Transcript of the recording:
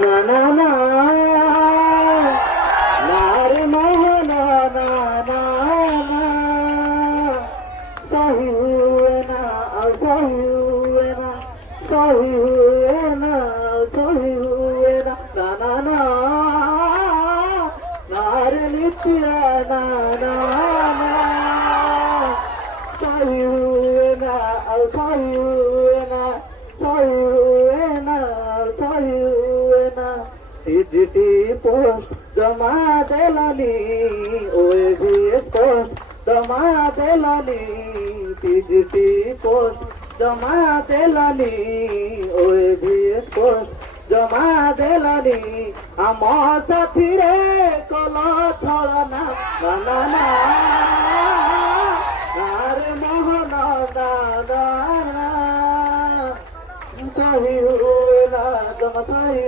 না না না নারে মোহনা না না না সহি হুয়ে না সহি হুয়ে না সহি হুয়ে না সহি হুয়ে না না না না নারে নিত্যা না না না সহি হুয়ে না সহি হুয়ে না সহি হুয়ে না সহি হুয়ে না চিঠি পোস্ট জমা দেলানি ওই ভিএস পোস্ট জমা দেলানি চিঠি পোস্ট জমা দেলানি ওই ভিএস পোস্ট জমা দেলানি আমার সাথী রে কল ছড়া না না না আরে মোহন দাদা সহি হুয়ে না জমা সহি